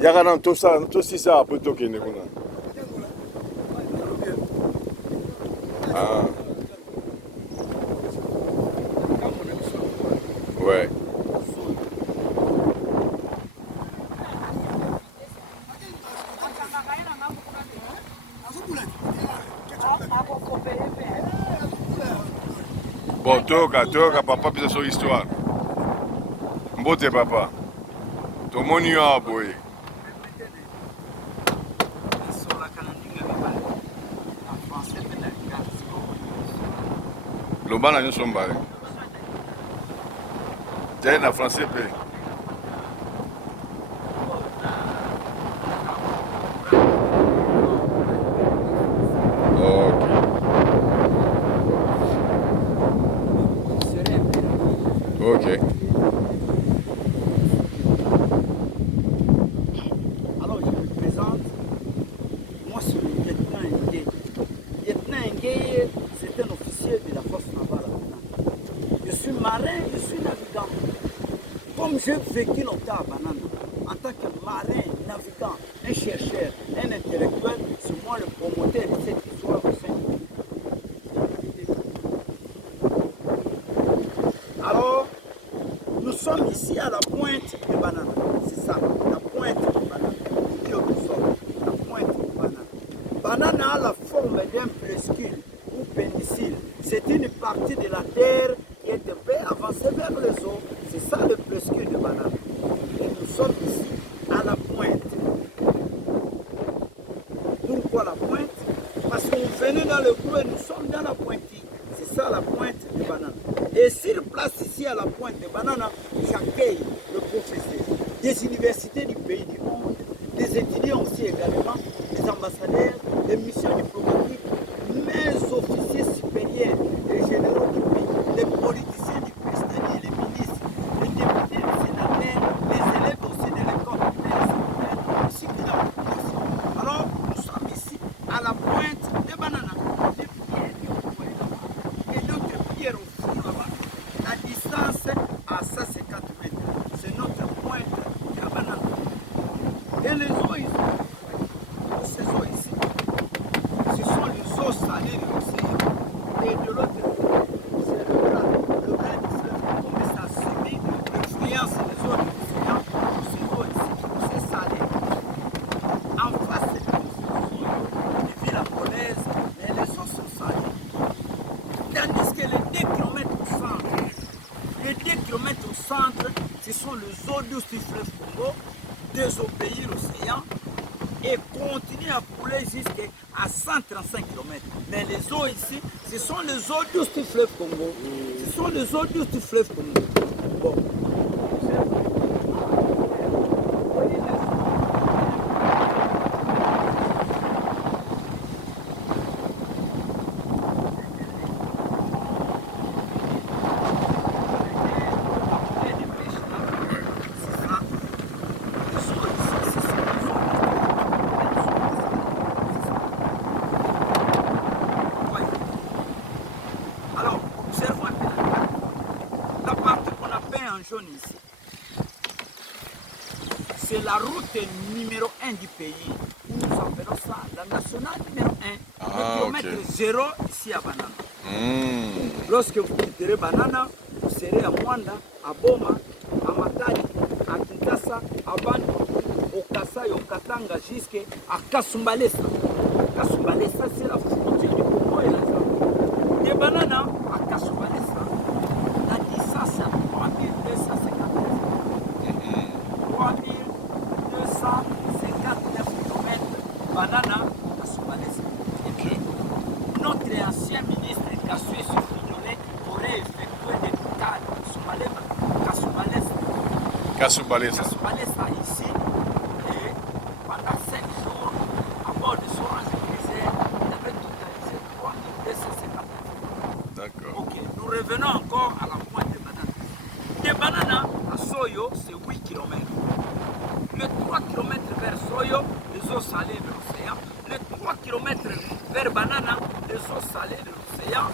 Yagana tosisa po tokende kuna. Ah. Ouais. Bon, toka papa pisa son histoire. Mbote papa. Tomoni yo boy. Lobana nyonso mbale. Jai na français pe. Ok. Alors je me présente, moi c'est le lieutenant Ngueye. Lieutenant Ngueye, c'est un officier de la force navale. Je suis marin, je suis navigant. Comme j'ai vécu longtemps à Banana, en tant que marin, navigant, un chercheur, un intellectuel, c'est moi le promoteur de cette histoire au sein du pays. Alors, nous sommes ici à la pointe de Banana. C'est ça, la pointe de Banana. Ici où nous sommes, la pointe de Banana. Banana a la forme d'un presqu'île ou péninsule. C'est une partie de la terre qui est un peu avancée vers les eaux. C'est ça le presqu'île de Banana. Et nous sommes ici à la pointe. Pourquoi la pointe? Parce qu'on venait dans le coin et nous sommes dans la pointille. C'est ça la pointe de Banana. Et sur place ici à la pointe de Banana, j'accueille le professeur des universités du pays du monde, des étudiants aussi également, des ambassadeurs, des missions diplomatiques, mes officiers supérieurs, les généraux du pays, les politiciens du pays, c'est-à-dire les ministres, les députés, les sénateurs, les élèves aussi de l'école, ainsi que la population. Alors, nous sommes ici à la pointe de Banana. Les pierres qui ont trouvé là-bas et d'autres pierres au fond là-bas. La distance à 150 mètres. C'est notre pointe de Banana. Et les eaux ici, ces eaux ici, ce sont les eaux salées de l'océan. Et de l'autre côté, c'est le bras du fleuve. Comme ça subit l'influence des eaux de l'océan, ces eaux ici, c'est salé. En face, les villes japonaises, et les eaux sont salées. Tandis que les 2 km au centre, les 2 km au centre, ce sont les eaux douces du fleuve Congo, désobéir l'océan et continuer à couler jusqu'à 135 km. Mais les eaux ici, ce sont les eaux douces du fleuve Congo. Ce sont les eaux douces du fleuve Congo. Bon. Alors, observons un peu la partie qu'on a peint en jaune ici. C'est la route numéro 1 du pays. Nous appelons ça la nationale numéro 1. Le kilomètre 0 ici à Banana. Lorsque vous quitterez Banana, vous serez à Mwanda, à Boma, à Matadi, à Kinshasa, à Bani, au Kasai, au Katanga, jusqu'à Kasumbalesa. Kasumbalesa, c'est la frontière du Congo et la Zambie. De Banana à Kasumbalesa, la distance est à 3259 km. Banana à Kasumbalesa. Ok. Notre ancien ministre Kassoué Soufignolet aurait effectué des cas Kasumbalesa. Kasumbalesa ici et pendant 5 jours à bord de son engin, il avait totalisé 3250. D'accord. Ok, nous revenons encore à la pointe de Banana. De Banana à Soyo, c'est 8 km. Les 3 km vers Soyo, les eaux salées de l'océan. Les 3 km vers Banana, les eaux salées de l'océan.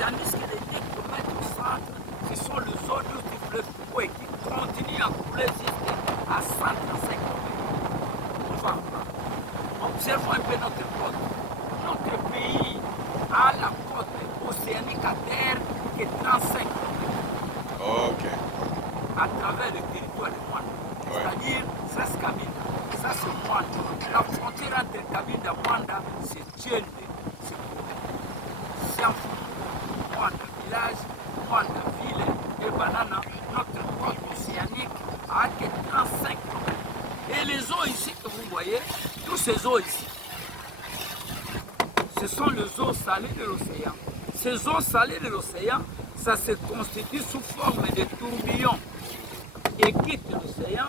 Tandis que les 2 km au centre, ce sont les eaux douces du fleuve Congo qui continuent à couler jusqu'à 135 km. va pas. Observons un peu notre côte. Notre pays a la côte océanique à terre qui est 35 km Ok. à travers le territoire de Mwanda. Ouais. C'est-à-dire, ça c'est Kabinda. Ça c'est Mwanda. La frontière entre Kabinda et Mwanda, c'est Tchelde, c'est Siamfou, Mwanda village, Mwanda ville et Banana. Notre côte océanique a que 35 km. Et les eaux ici que vous voyez, tous ces eaux ici, ce sont les eaux salées de l'océan. Ces eaux salées de l'océan, ça se constitue sous forme de tourbillons et quittent l'océan,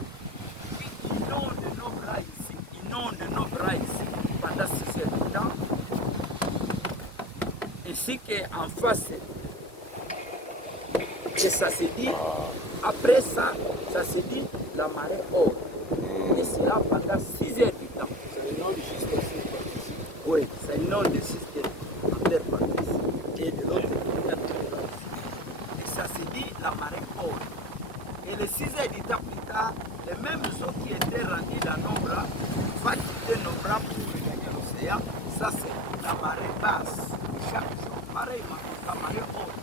puis inondent nos bras ici, pendant 6 heures de temps, ainsi qu'en face et ça se dit, après ça, ça se dit la marée haute. Et c'est là pendant 6 heures du temps. C'est le nom du système. Oui, c'est le nom du système en terre partie. Et de l'autre côté, et ça se dit la marée haute. Et les 6 heures du temps plus tard, les mêmes eaux qui étaient rendues dans nos bras, va quitter nos bras pour regagner l'océan. Ça, c'est la marée basse. Chaque jour, pareillement, la marée haute.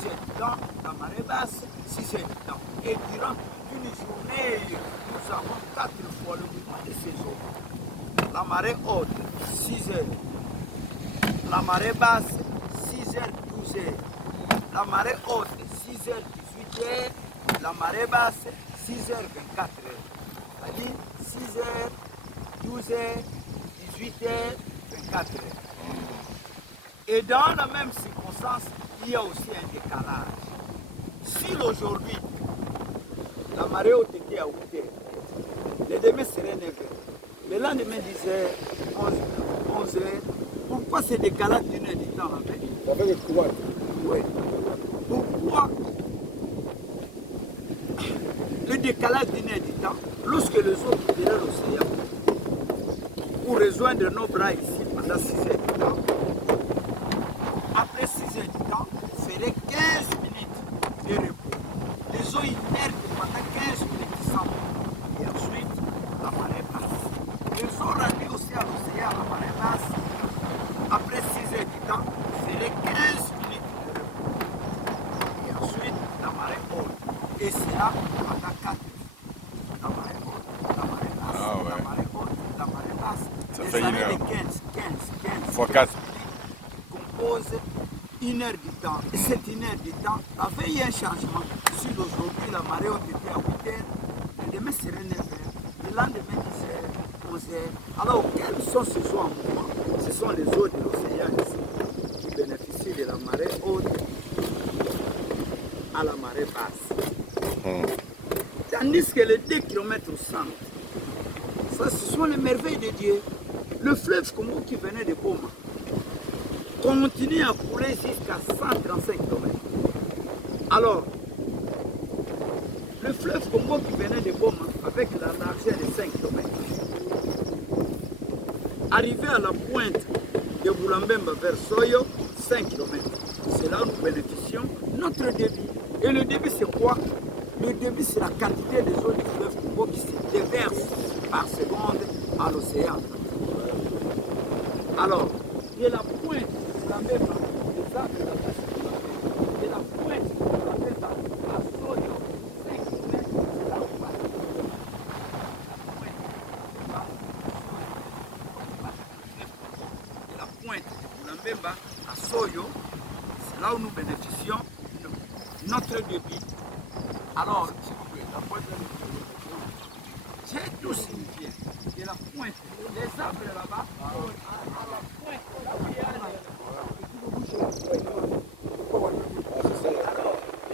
6 heures du temps, la marée basse, 6 heures du temps. Et durant une journée, nous avons 4 fois le mouvement de ces eaux. La marée haute, 6 heures. La marée basse, 6 heures, 12 heures. La marée haute, 6 heures, 18 heures. La marée basse, 6 heures, 24 heures. C'est-à-dire 6 heures, 12 heures, 18 heures, 24 heures. Et dans la même circonstance, il y a aussi un décalage. Si aujourd'hui, la marée haute était à 8 heures, le demain serait 9 heures, le lendemain 10 heures, 11 heures, pourquoi ce décalage d'une heure du temps avec? Avec le courant. Oui. Pourquoi le décalage d'une heure du temps, lorsque les eaux quitteraient l'océan pour rejoindre nos bras ici pendant 6 heures du temps, après 6 heures du temps, ferait 15 minutes de repos. Les eaux inertes pendant 15 minutes sans. Et ensuite, la marée basse. Les eaux rendues aussi à l'océan, la marée basse, après 6 heures du temps, ferait 15 minutes de repos. Et ensuite, la marée haute. Et c'est là pendant 4 heures. La marée haute, la marée basse, Ah ouais. la marée haute, la marée basse. Ça Les fait une années heure. de 15 Fois 4. compose 1 heure du temps. Et cette 1 heure du temps avait eu un changement. Si aujourd'hui la marée haute était à 8 heures, le demain serait 9 heures, le lendemain 10 heures, 11 heures. Alors quelles sont ces eaux en mouvement? Ce sont les eaux de l'océan ici qui bénéficient de la marée haute à la marée basse. Tandis que les 2 km au centre, ça ce sont les merveilles de Dieu. Le fleuve Congo qui venait de Boma continue à couler jusqu'à 135 km. Alors, le fleuve Congo qui venait de Boma avec la largeur de 5 km, arrivé à la pointe de Boulambemba vers Soyo, 5 km. C'est là où nous bénéficions notre débit. Et le débit c'est quoi? Le débit c'est la quantité des eaux du fleuve Congo qui se déverse par seconde à l'océan. Alors, de la pointe de Boulambemba, des arbres de la place de la pointe de Boulambemba à Soyo, 5 km, c'est là où passe le fleuve. De la pointe de Boulambemba à Soyo, c'est là où nous bénéficions de notre débit. Alors, s'il vous plaît, la pointe de j'ai tout signifié. De la pointe, les arbres là-bas, à la pointe, là où il y a alors, de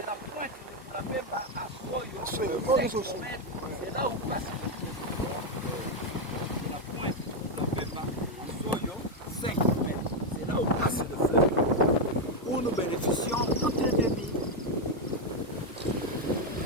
la pointe de Boulambemba à Soyo, 5 km, c'est là où passe le fleuve. De la pointe de Boulambemba à Soyo, 5 km, c'est là où passe le fleuve, où nous bénéficions de notre débit.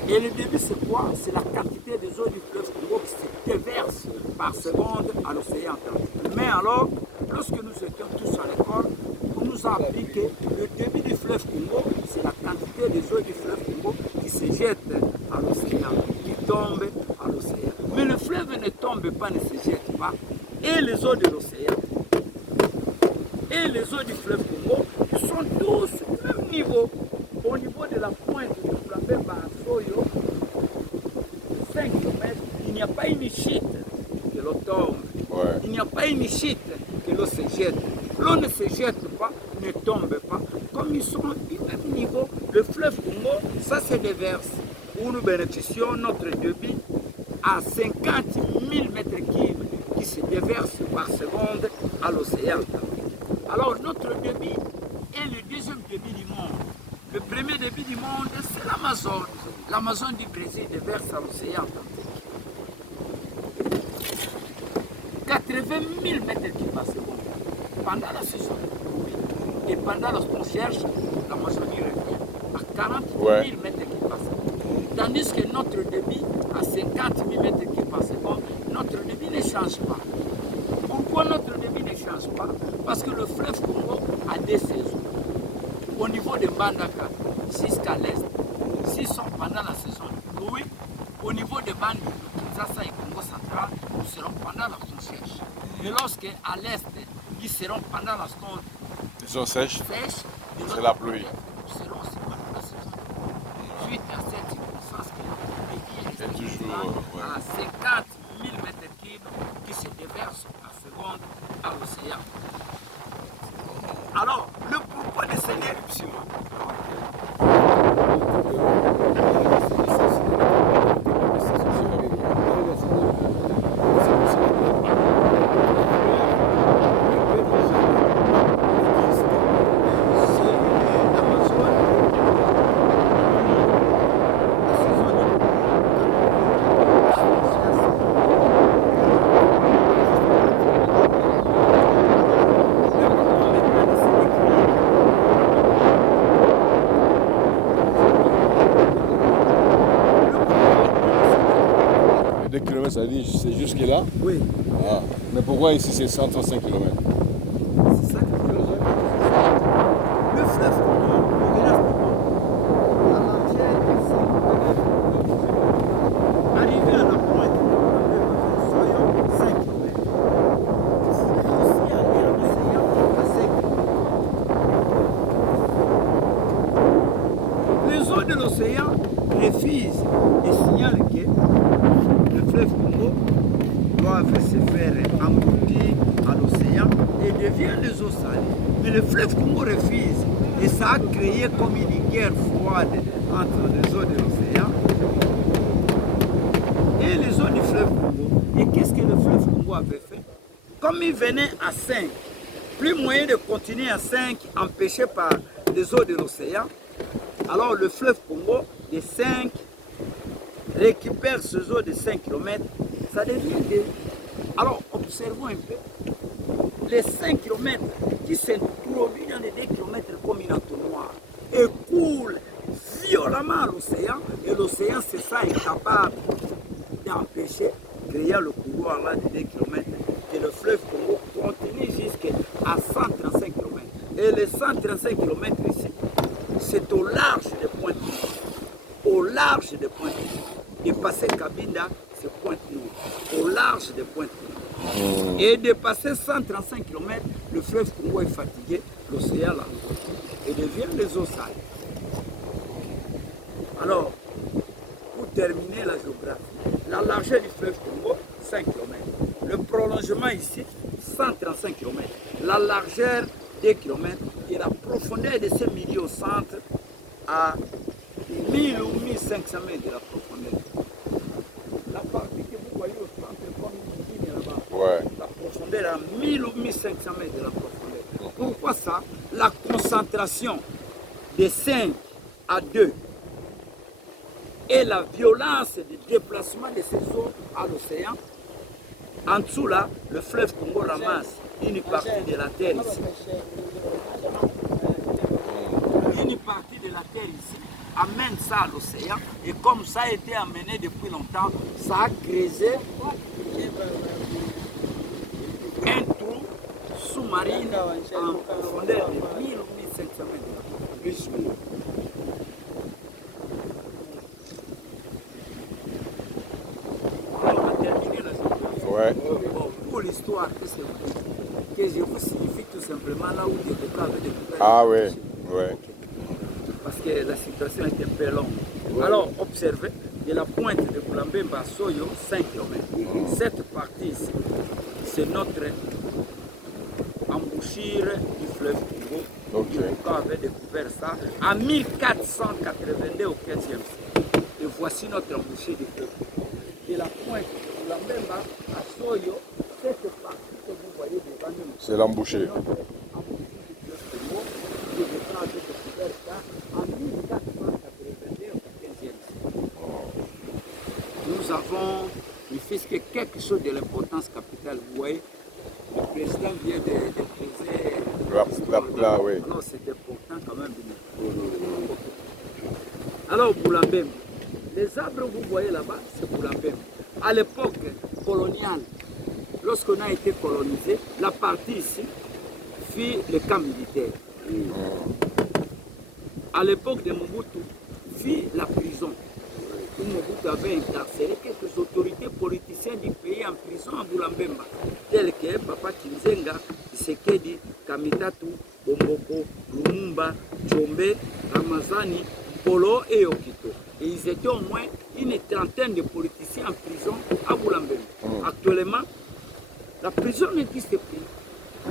Et le débit, c'est quoi? C'est la quantité des eaux du fleuve Congo qui se déverse par seconde à l'océan Atlantique. Mais alors, lorsque nous étions tous à l'école, on nous a appris que le débit du fleuve Congo, c'est la quantité des eaux du fleuve Congo qui se jettent à l'océan, qui tombent à l'océan. Mais le fleuve ne tombe pas, ne se jette pas, et les eaux de l'océan, et les eaux du fleuve Congo, ils sont tous au même niveau. Au niveau de la pointe du fleuve Basoyo, 5 km, il n'y a pas une chute que l'eau tombe. Ouais. Il n'y a pas une chute que l'eau se jette. L'eau ne se jette pas, ne tombe pas. Comme ils sont du même niveau, le fleuve Congo, ça se déverse. Où nous bénéficions notre débit à 50 000 mètres cubes qui se déversent par seconde à l'océan. Alors notre débit est le deuxième débit du monde. Le premier débit du monde, c'est l'Amazone. L'Amazone du Brésil déverse à l'océan Atlantique. 80 000 mètres cubes par seconde pendant la saison. Et pendant la cherche, l'Amazonie revient à 40 000 mètres cubes par seconde. Tandis que notre débit, à 50 000 mètres cubes par seconde, notre débit ne change pas. Pourquoi notre débit ne change pas? Parce que le fleuve Congo a des saisons. Au niveau de Mbandaka, jusqu'à l'est, s'ils sont pendant la saison de pluie, au niveau de Bandi, Kinshasa et Congo central, nous serons pendant la saison sèche. Et lorsque à l'est, ils seront pendant la saison sèche, c'est la pluie. Nous serons aussi pendant la saison. Suite à cette circonstance que notre débit est toujours à 50 000 mètres cubes qui se déversent par seconde à l'océan. Alors, le pourquoi de cette éruption? Ça veut dire c'est jusque là. Oui. Ah. Mais pourquoi ici c'est 135 km? C'est ça que je veux dire. Le fleuve Congo, la largeur arrivé à la pointe, soyons 5 km. Ici, à l'océan, à 5 km. Les eaux de l'océan refusent et signalent que le fleuve Congo doivent se faire engloutir à l'océan et devient les eaux salées. Mais le fleuve Congo refuse et ça a créé comme une guerre froide entre les eaux de l'océan et les eaux du fleuve Congo. Et qu'est-ce que le fleuve Congo avait fait? Comme il venait à 5, plus moyen de continuer à 5 empêché par les eaux de l'océan, alors le fleuve Congo de 5 récupère ces eaux de 5 km, ça devient 2. Alors, observons un peu. Les 5 km qui s'introduisent dans les 2 km comme une entonnoir et coulent violemment à l'océan, et l'océan, c'est ça, est capable d'empêcher, créer le couloir là de 2 km, que le fleuve Congo continue jusqu'à 135 km. Et les 135 km ici, c'est au large des pointes. Au large des pointes. Et passer Cabinda, c'est Pointe-Noire, au large des Pointe-Noire. Et de passer 135 km, le fleuve Congo est fatigué, l'océan là, et devient les eaux salées. Alors, pour terminer la géographie, la largeur du fleuve Congo, 5 km. Le prolongement ici, 135 km. La largeur, 2 km. Et la profondeur de ce milieu au centre, à 1000 ou 1500 mètres de la profondeur. La partie que vous voyez au centre, comme une ligne là-bas, la profondeur à 1000 ou 1500 mètres de la profondeur. Pourquoi ça? La concentration de 5 à 2 et la violence du déplacement de ces eaux à l'océan. En dessous là, le fleuve Congo ramasse une partie de la terre ici. Une partie de la terre ici amène ça à l'océan, et comme ça a été amené depuis longtemps, ça a creusé un trou sous-marin en profondeur de 1000 ou 1500 mètres. Alors on a terminé la journée. pour l'histoire que c'est vrai, que je vous signifie tout simplement là où des Boko avaient découvert. Ah oui, oui. Parce que la situation est un peu longue. Alors, observez, de la pointe de Boulambemba à Soyo, 5 km. Cette partie ici, c'est notre embouchure du fleuve Congo. Ok. Les Boko avaient découvert ça en 1482 au 15e siècle. Et voici notre embouchure du fleuve Congo. De la pointe de Boulambemba à Soyo, cette partie que vous voyez devant nous, C'est l'embouchure. notre embouchure du fleuve Congo. Les Boko avaient découvert ça en 1482 au 15e siècle. Nous avons, il fait quelque chose de l'importance capitale. Vous voyez, le président vient de creuser. Là, oui. Alors c'est important quand même. Alors Boulambemba, les arbres que vous voyez là-bas, c'est Boulambemba. À l'époque coloniale, lorsqu'on a été colonisé, la partie ici fut le camp militaire. À l'époque de Mobutu, fut la prison. Où Mobutu avait incarcéré quelques autorités politiciennes du pays en prison à Boulambemba, tels que Papa Kinzenga, Tshisekedi, Kamitatu, Bomboko, Lumumba, Tchombe, Ramazani, Polo et Okito. Et ils étaient au moins une trentaine de politiciens en prison à Boulambemba. Actuellement, la prison n'existe plus.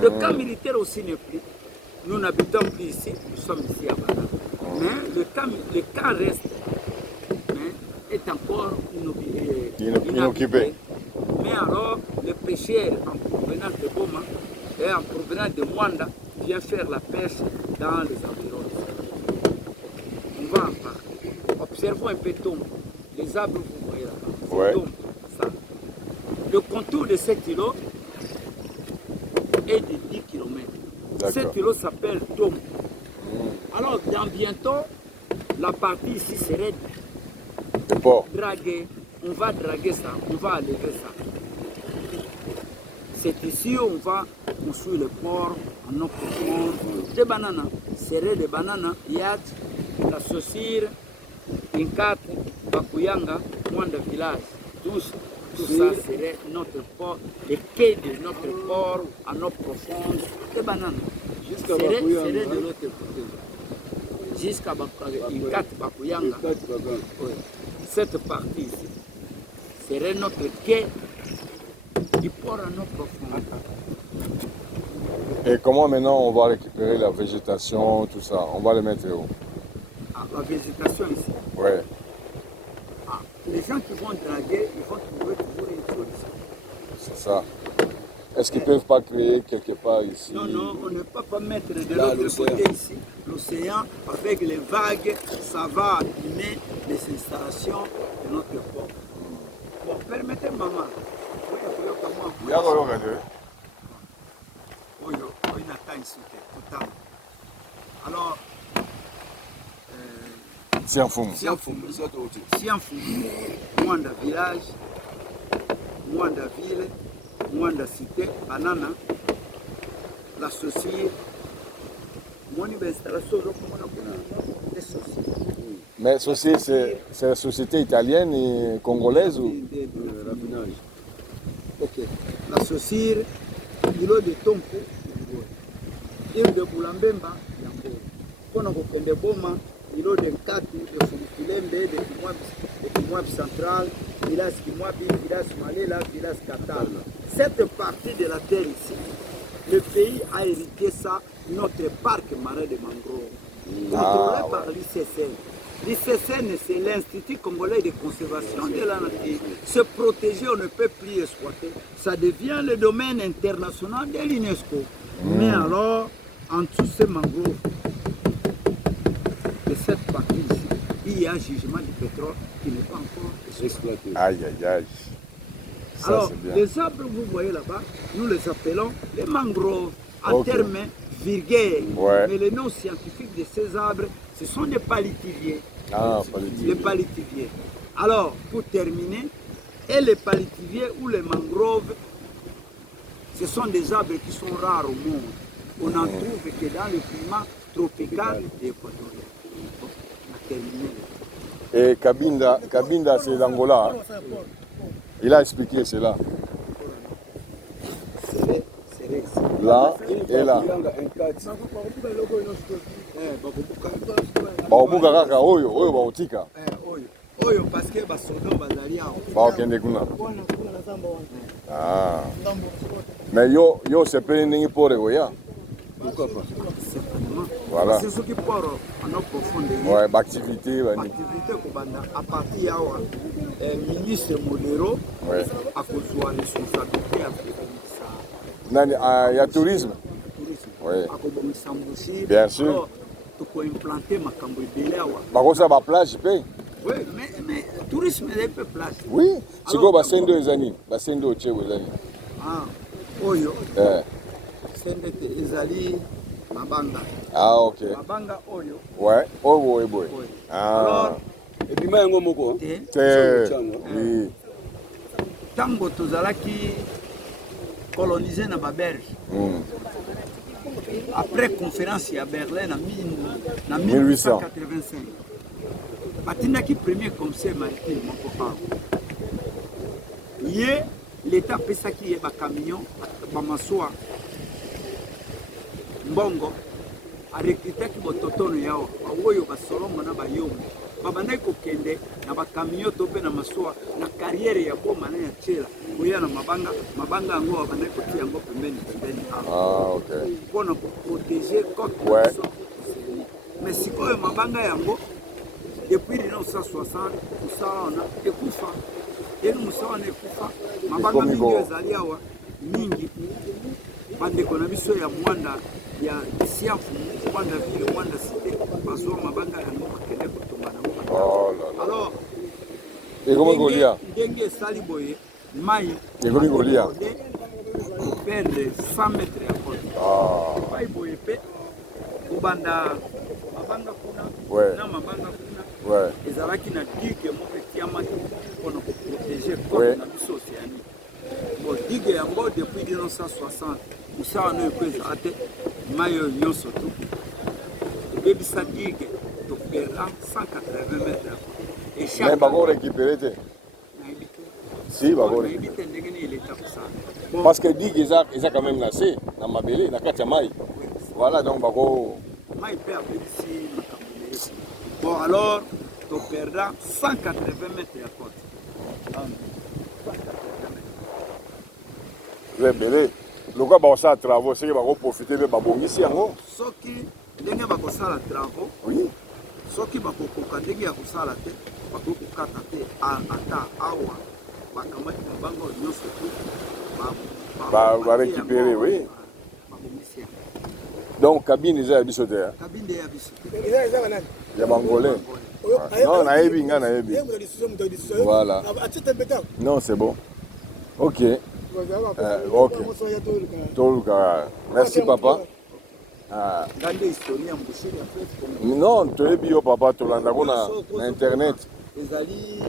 Le camp militaire aussi n'est plus. Nous n'habitons plus ici, nous sommes ici à Bana. Mais le camp reste, mais est encore Inoccupé. Mais alors, les pêcheurs en provenance de Boma et en provenance de Mwanda viennent faire la pêche dans les environs. On va en parler. Observons un peu Tombo. Les arbres, vous voyez là-bas. Ouais. Tombo, ça. Le contour de cet îlot est de 10 km. Cet îlot s'appelle Tombo. Alors, dans bientôt, la partie ici serait draguée. On va draguer ça, on va enlever ça. C'est ici où on va construire le port en eau profonde. Des bananes, serrer des bananes, Yad, la Saucire, Inkat, Bakuyanga, Mwanda village. Tout ça serait notre port, le quai de notre port en eau profonde. Des bananes. Serait de l'autre côté. Jusqu'à Inkat, Bakuyanga. Oui. Cette partie ici serait notre quai du port en eau profonde. Et comment maintenant on va récupérer la végétation, tout ça? On va les mettre où? Ah, la végétation ici. Ouais. Ah, les gens qui vont draguer, ils vont trouver toujours une solution. C'est ça. Est-ce qu'ils ne peuvent pas créer quelque part ici? Non, non, on ne peut pas mettre de l'autre côté ici. L'océan, avec les vagues, ça va abîmer les installations de notre port. Bon, permettez maman. Alors, Sianfumu. Sianfumu, Mwanda village, Mwanda ville, Mwanda cité, Banana, la Saucire, mon installation, des sociétés. Mais c'est la société italienne et congolaise ou? Ok. La Saucire, l'îlot de Tompo, l'île de Boulambemba, Yango. Pour nous Boma, l'îlot de Nkatu, de Fulukilembe, de Kimwab central, village Kimwabi, village Malela, village Katal. Cette partie de la terre ici, le pays a hérité ça, notre parc marin de mangroves, contrôlé par l'ICCN. L'ICCN, c'est l'Institut congolais de conservation de la nature. Se protéger, on ne peut plus exploiter. Ça devient le domaine international de l'UNESCO. Mais alors, en dessous ces mangroves, de cette partie ici, il y a un jugement du pétrole qui n'est pas encore exploité. Aïe, aïe, aïe. Ça, alors, bien. les arbres que vous voyez là-bas, nous les appelons les mangroves, en termes vulgaires. Ouais. Mais le nom scientifique de ces arbres, ce sont des palétuviers. Ah, palétuviers. Les palétuviers. Alors, pour terminer, et les palétuviers ou les mangroves, ce sont des arbres qui sont rares au monde. On n'en trouve que dans le climat tropical et équatorien. On a terminé. Et Kabinda c'est l'Angola. Hein? Il a expliqué cela. Là et là. Baobuka kaka oyo baotika. Oyo parce que basoda bazali awa. Baokende kuna. Ah. Mais yo sepeli ndenge pore koya. Pourquoi pas? Voilà. C'est ce qui port en profondeur. Ouais, activité bani. Activité kobanda à partir awa ministre Modero a kozwa responsabilité à ça. Nani il y a tourisme. Oui. Bien sûr. Tu peux implanter makambo ebele awa. Bakosa ba plage pe. Oui, mais tourisme est peu plage. Oui. Siko basendo ezani, basendo ochewe ezani. Ah, oyo. Sende ezali mabanga. Ah, OK. Mabanga oyo. Ouais, oyo boy. Ah. Et puis yango moko. Oui. Tango tozalaki colonisé na baberge. Après conférence à Berlin en 1885. Batindaki premier conseil maritime moko awa. Ye l'État pesaki ye ba camion ba maswa mbongo a recrutaki bototono yao oyo basolongo na bayombo babandaki kokende na bakamion to mpe na maswa na carrière ya boma na ya tshela koya na mabanga yango babandaki kotia yango pembeni awa. Ah, OK. Mpona koprotéger côte. Mais sikoyo mabanga yango depuis 1960 mosala wana ekufa eni mosala wana ekufa mabanga mingi ezali awa mingi bandeko na biso ya mwanda ya siafu mwanda ville mwanda cité bazwa mabanga yango bakende kotonga nango. Alors ekomi kolia ndenge esali boye mai ekomi kolia perdre 100 mètres ya côte mai boye mpe kobanda mabanga kuna na mabanga kuna ezalaki na digue moko etiamaki mpona koprotege côte na biso océanique. Bon, digue yango depuis 1960 mosala wana eko ezala te mai oyo nyonso tu ebebisa digue toperdra 180 mètres ya côte. Mais bako récupérer te. Si bako nayebi te ndenge nini eleta kosala parce que digue eza quand même na se na mabele na kati ya mai. Voilà donc bako mai mpe abebisi makambo ebele. Bon alors toperdra 180 mètres ya côte. ebele lokola bakosala travaux seke bakoprofite mpe babongisi yango. Soki ndenge bakosala travaux soki bakokoka ndenge ya kosala te bakoki kokata te ata awa bakamati mabanga oyo nyonso tu barécupere. Oui. babongisi yango. Donc cabine eza ya biso te kabinde ya biso ya bangolais. Non nayebi nga nayebi. Voilà. Non c'est bon. OK. OK. Toluka. Merci papa. ngande historien ya mbusiri ya Non, toyebi yo papa tolanda ko na internet. ezali